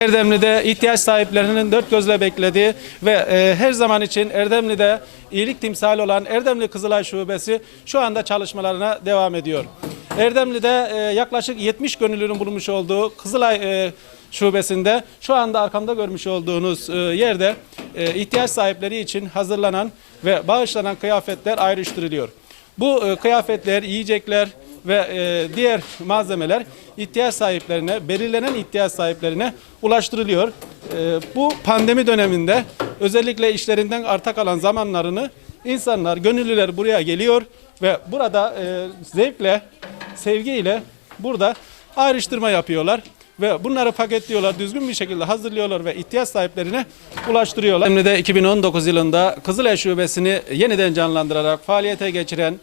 Erdemli'de ihtiyaç sahiplerinin dört gözle beklediği ve e, her zaman için Erdemli'de iyilik timsali olan Erdemli Kızılay Şubesi şu anda çalışmalarına devam ediyor. Erdemli'de e, yaklaşık 70 gönüllünün bulunmuş olduğu Kızılay e, Şubesi'nde şu anda arkamda görmüş olduğunuz e, yerde e, ihtiyaç sahipleri için hazırlanan ve bağışlanan kıyafetler ayrıştırılıyor. Bu e, kıyafetler, yiyecekler ve e, diğer malzemeler ihtiyaç sahiplerine, belirlenen ihtiyaç sahiplerine ulaştırılıyor. E, bu pandemi döneminde özellikle işlerinden arta kalan zamanlarını insanlar, gönüllüler buraya geliyor ve burada e, zevkle, sevgiyle burada ayrıştırma yapıyorlar ve bunları paketliyorlar, düzgün bir şekilde hazırlıyorlar ve ihtiyaç sahiplerine ulaştırıyorlar. Emre'de 2019 yılında Kızılay Şubesi'ni yeniden canlandırarak faaliyete geçiren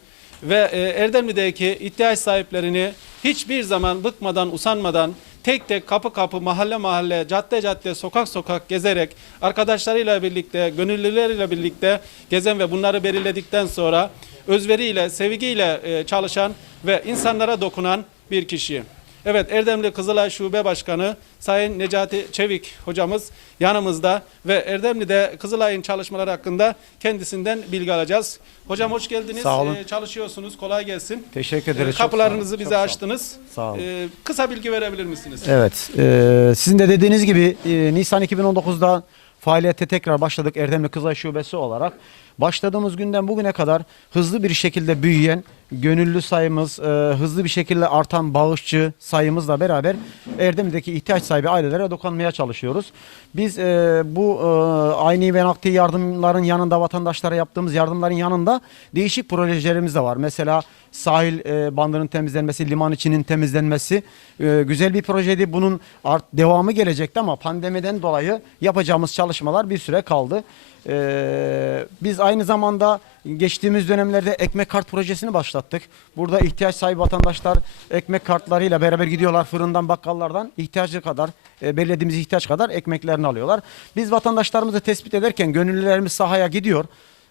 ve e, Erdemli'deki ihtiyaç sahiplerini hiçbir zaman bıkmadan, usanmadan tek tek kapı kapı, mahalle mahalle, cadde cadde, sokak sokak gezerek arkadaşlarıyla birlikte, gönüllüleriyle birlikte gezen ve bunları belirledikten sonra özveriyle, sevgiyle e, çalışan ve insanlara dokunan bir kişi. Evet Erdemli Kızılay Şube Başkanı Sayın Necati Çevik hocamız yanımızda ve Erdemli'de Kızılay'ın çalışmaları hakkında kendisinden bilgi alacağız. Hocam hoş geldiniz. Sağ olun. Ee, çalışıyorsunuz. Kolay gelsin. Teşekkür Ee, ederiz. Çok Kapılarınızı olun. bize Çok açtınız. Sağ olun. Ee, kısa bilgi verebilir misiniz? Evet. e, sizin de dediğiniz gibi e, Nisan 2019'da faaliyete tekrar başladık Erdemli Kızılay Şubesi olarak. Başladığımız günden bugüne kadar hızlı bir şekilde büyüyen gönüllü sayımız, e, hızlı bir şekilde artan bağışçı sayımızla beraber Erdemli'deki ihtiyaç sahibi ailelere dokunmaya çalışıyoruz. Biz e, bu e, aynı ve nakdi yardımların yanında vatandaşlara yaptığımız yardımların yanında değişik projelerimiz de var. Mesela sahil e, bandının temizlenmesi, liman içinin temizlenmesi e, güzel bir projeydi. Bunun art, devamı gelecekti ama pandemiden dolayı yapacağımız çalışmalar bir süre kaldı. E, biz aynı zamanda geçtiğimiz dönemlerde ekmek kart projesini başlattık. Burada ihtiyaç sahibi vatandaşlar ekmek kartlarıyla beraber gidiyorlar fırından bakkallardan ihtiyacı kadar e, belirlediğimiz ihtiyaç kadar ekmeklerini alıyorlar. Biz vatandaşlarımızı tespit ederken gönüllülerimiz sahaya gidiyor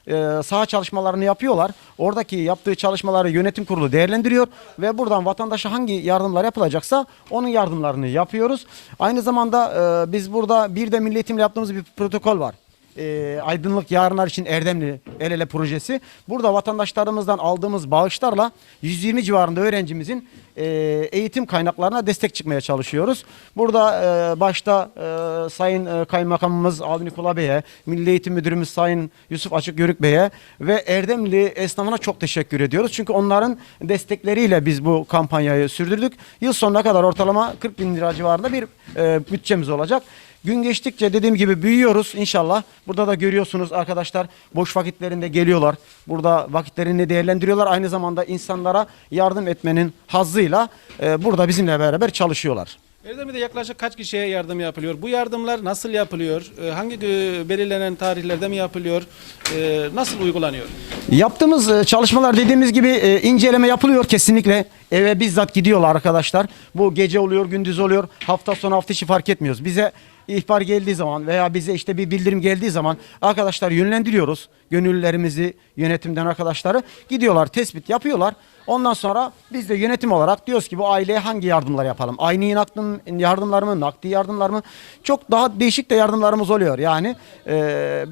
e, saha çalışmalarını yapıyorlar. Oradaki yaptığı çalışmaları yönetim kurulu değerlendiriyor ve buradan vatandaşa hangi yardımlar yapılacaksa onun yardımlarını yapıyoruz. Aynı zamanda e, biz burada bir de Milli Eğitim'le yaptığımız bir protokol var. E, Aydınlık Yarınlar için Erdemli El Ele projesi. Burada vatandaşlarımızdan aldığımız bağışlarla 120 civarında öğrencimizin e, eğitim kaynaklarına destek çıkmaya çalışıyoruz. Burada e, başta e, Sayın e, Kaymakamımız Avni Kula Bey'e, Milli Eğitim Müdürümüz Sayın Yusuf Açık Yörük Bey'e ve Erdemli esnafına çok teşekkür ediyoruz. Çünkü onların destekleriyle biz bu kampanyayı sürdürdük. Yıl sonuna kadar ortalama 40 bin lira civarında bir e, bütçemiz olacak. Gün geçtikçe dediğim gibi büyüyoruz inşallah. Burada da görüyorsunuz arkadaşlar boş vakitlerinde geliyorlar. Burada vakitlerini değerlendiriyorlar. Aynı zamanda insanlara yardım etmenin hazzıyla e, burada bizimle beraber çalışıyorlar. Erdemli'de yaklaşık kaç kişiye yardım yapılıyor? Bu yardımlar nasıl yapılıyor? Ee, hangi e, belirlenen tarihlerde mi yapılıyor? Ee, nasıl uygulanıyor? Yaptığımız e, çalışmalar dediğimiz gibi e, inceleme yapılıyor kesinlikle. Eve bizzat gidiyorlar arkadaşlar. Bu gece oluyor, gündüz oluyor. Hafta sonu hafta içi fark etmiyoruz. Bize ihbar geldiği zaman veya bize işte bir bildirim geldiği zaman arkadaşlar yönlendiriyoruz. Gönüllülerimizi, yönetimden arkadaşları gidiyorlar, tespit yapıyorlar. Ondan sonra biz de yönetim olarak diyoruz ki bu aileye hangi yardımlar yapalım? Aynı nakdın yardımlar mı, nakdi yardımlar mı? Çok daha değişik de yardımlarımız oluyor. Yani e,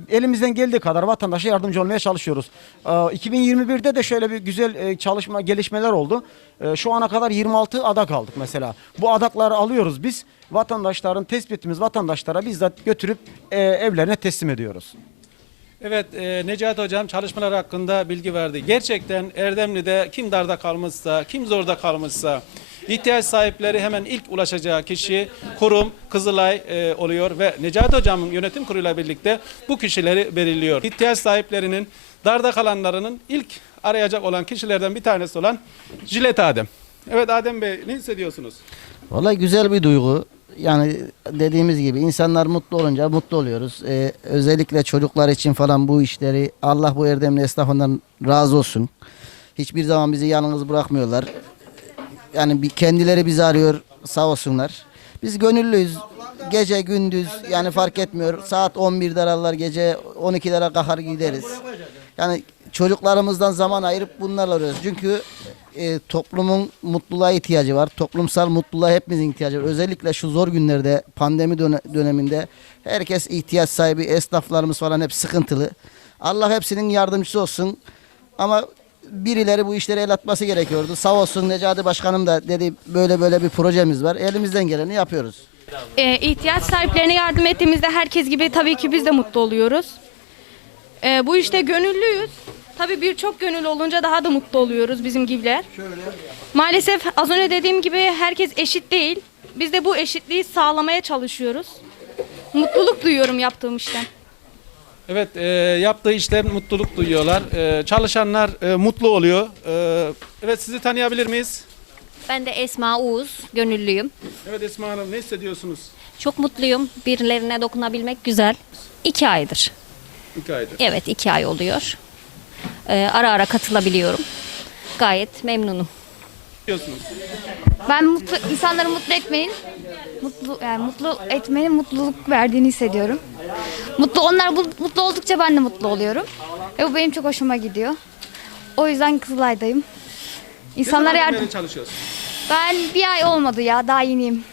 elimizden geldiği kadar vatandaşa yardımcı olmaya çalışıyoruz. E, 2021'de de şöyle bir güzel e, çalışma, gelişmeler oldu. E, şu ana kadar 26 adak aldık mesela. Bu adakları alıyoruz biz. Vatandaşların tespitimiz vatandaşlara bizzat götürüp e, evlerine teslim ediyoruz. Evet, e, Necati Hocam çalışmalar hakkında bilgi verdi. Gerçekten Erdemli'de kim darda kalmışsa, kim zorda kalmışsa, ihtiyaç sahipleri hemen ilk ulaşacağı kişi kurum Kızılay e, oluyor ve Necati Hocam'ın yönetim kuruluyla birlikte bu kişileri belirliyor. İhtiyaç sahiplerinin darda kalanlarının ilk arayacak olan kişilerden bir tanesi olan Jilet Adem. Evet Adem Bey ne hissediyorsunuz? Vallahi güzel bir duygu. Yani dediğimiz gibi insanlar mutlu olunca mutlu oluyoruz. Ee, özellikle çocuklar için falan bu işleri Allah bu Erdemli esnafından razı olsun. Hiçbir zaman bizi yalnız bırakmıyorlar. Yani bir kendileri bizi arıyor sağ olsunlar. Biz gönüllüyüz. Gece gündüz yani fark etmiyor. Saat 11'de ararlar gece 12'lere kalkar gideriz. Yani çocuklarımızdan zaman ayırıp bunlarla arıyoruz. Çünkü e, toplumun mutluluğa ihtiyacı var. Toplumsal mutluluğa hepimizin ihtiyacı var. Özellikle şu zor günlerde pandemi döne- döneminde herkes ihtiyaç sahibi, esnaflarımız falan hep sıkıntılı. Allah hepsinin yardımcısı olsun. Ama birileri bu işlere el atması gerekiyordu. Sağ olsun Necati Başkanım da dedi böyle böyle bir projemiz var. Elimizden geleni yapıyoruz. Ee, ihtiyaç sahiplerine yardım ettiğimizde herkes gibi tabii ki biz de mutlu oluyoruz. Ee, bu işte gönüllüyüz. Tabii birçok gönüllü olunca daha da mutlu oluyoruz bizim gibiler. Maalesef az önce dediğim gibi herkes eşit değil. Biz de bu eşitliği sağlamaya çalışıyoruz. Mutluluk duyuyorum yaptığım işten. Evet, e, yaptığı işten mutluluk duyuyorlar. E, çalışanlar e, mutlu oluyor. E, evet, sizi tanıyabilir miyiz? Ben de Esma Uğuz, gönüllüyüm. Evet Esma Hanım, ne hissediyorsunuz? Çok mutluyum. Birilerine dokunabilmek güzel. İki aydır. İki aydır. Evet, iki ay oluyor. Ee, ara ara katılabiliyorum. Gayet memnunum. Diyorsunuz. Ben mutlu insanları mutlu etmenin mutlu yani mutlu etmenin mutluluk verdiğini hissediyorum. Mutlu onlar mutlu oldukça ben de mutlu oluyorum. Ve bu benim çok hoşuma gidiyor. O yüzden Kızılay'dayım. İnsanlara yardım. çalışıyorsun? Ben bir ay olmadı ya daha yeniyim.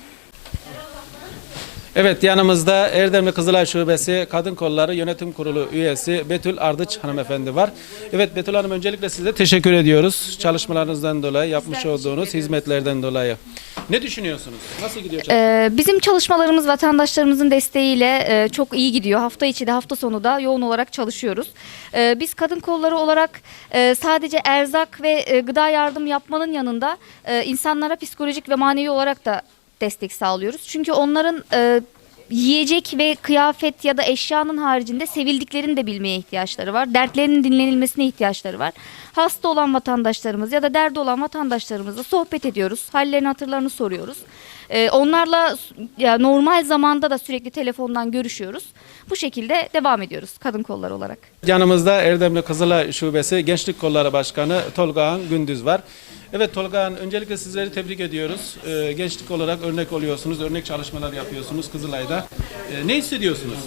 Evet yanımızda Erdemli Kızılay Şubesi Kadın Kolları Yönetim Kurulu üyesi Betül Ardıç hanımefendi var. Evet Betül Hanım öncelikle size teşekkür ediyoruz. Çalışmalarınızdan dolayı, yapmış olduğunuz hizmetlerden dolayı. Ne düşünüyorsunuz? Nasıl gidiyor çalışma? Ee, bizim çalışmalarımız vatandaşlarımızın desteğiyle e, çok iyi gidiyor. Hafta içi de hafta sonu da yoğun olarak çalışıyoruz. Ee, biz kadın kolları olarak e, sadece erzak ve e, gıda yardım yapmanın yanında e, insanlara psikolojik ve manevi olarak da destek sağlıyoruz. Çünkü onların e, yiyecek ve kıyafet ya da eşyanın haricinde sevildiklerini de bilmeye ihtiyaçları var. Dertlerinin dinlenilmesine ihtiyaçları var. Hasta olan vatandaşlarımız ya da derdi olan vatandaşlarımızla sohbet ediyoruz. Hallerini hatırlarını soruyoruz. Ee, onlarla ya normal zamanda da sürekli telefondan görüşüyoruz. Bu şekilde devam ediyoruz kadın kolları olarak. Yanımızda Erdemli Kızılay Şubesi Gençlik Kolları Başkanı Tolga Han Gündüz var. Evet Tolga Han öncelikle sizleri tebrik ediyoruz. Ee, gençlik olarak örnek oluyorsunuz, örnek çalışmalar yapıyorsunuz Kızılay'da. Ee, ne hissediyorsunuz?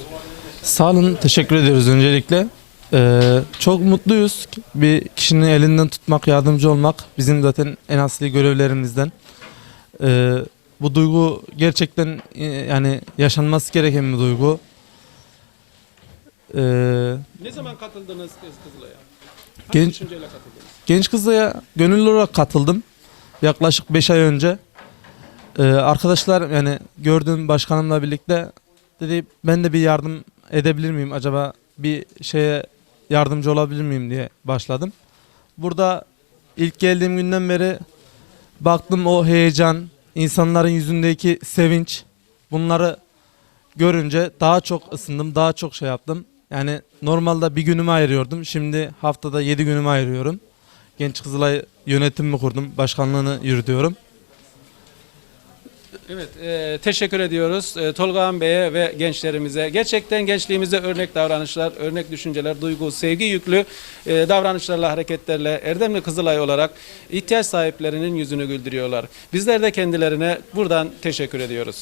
Sağ olun, teşekkür ediyoruz öncelikle. Ee, çok mutluyuz. Bir kişinin elinden tutmak, yardımcı olmak bizim zaten en asli görevlerimizden. Ee, bu duygu gerçekten e, yani yaşanması gereken bir duygu. Ee, Ne zaman katıldınız Kızılay'a? Hangi Genç- düşünceyle katıldınız? Genç Kızılay'a gönüllü olarak katıldım. Yaklaşık 5 ay önce. Ee, arkadaşlar yani gördüğüm başkanımla birlikte dedi ben de bir yardım edebilir miyim acaba bir şeye yardımcı olabilir miyim diye başladım. Burada ilk geldiğim günden beri baktım o heyecan, insanların yüzündeki sevinç bunları görünce daha çok ısındım, daha çok şey yaptım. Yani normalde bir günümü ayırıyordum. Şimdi haftada 7 günümü ayırıyorum. Genç Kızılay yönetimimi kurdum. Başkanlığını yürütüyorum. Evet, e, teşekkür ediyoruz e, Tolga Han Bey'e ve gençlerimize. Gerçekten gençliğimize örnek davranışlar, örnek düşünceler, duygu, sevgi yüklü e, davranışlarla, hareketlerle Erdemli Kızılay olarak ihtiyaç sahiplerinin yüzünü güldürüyorlar. Bizler de kendilerine buradan teşekkür ediyoruz.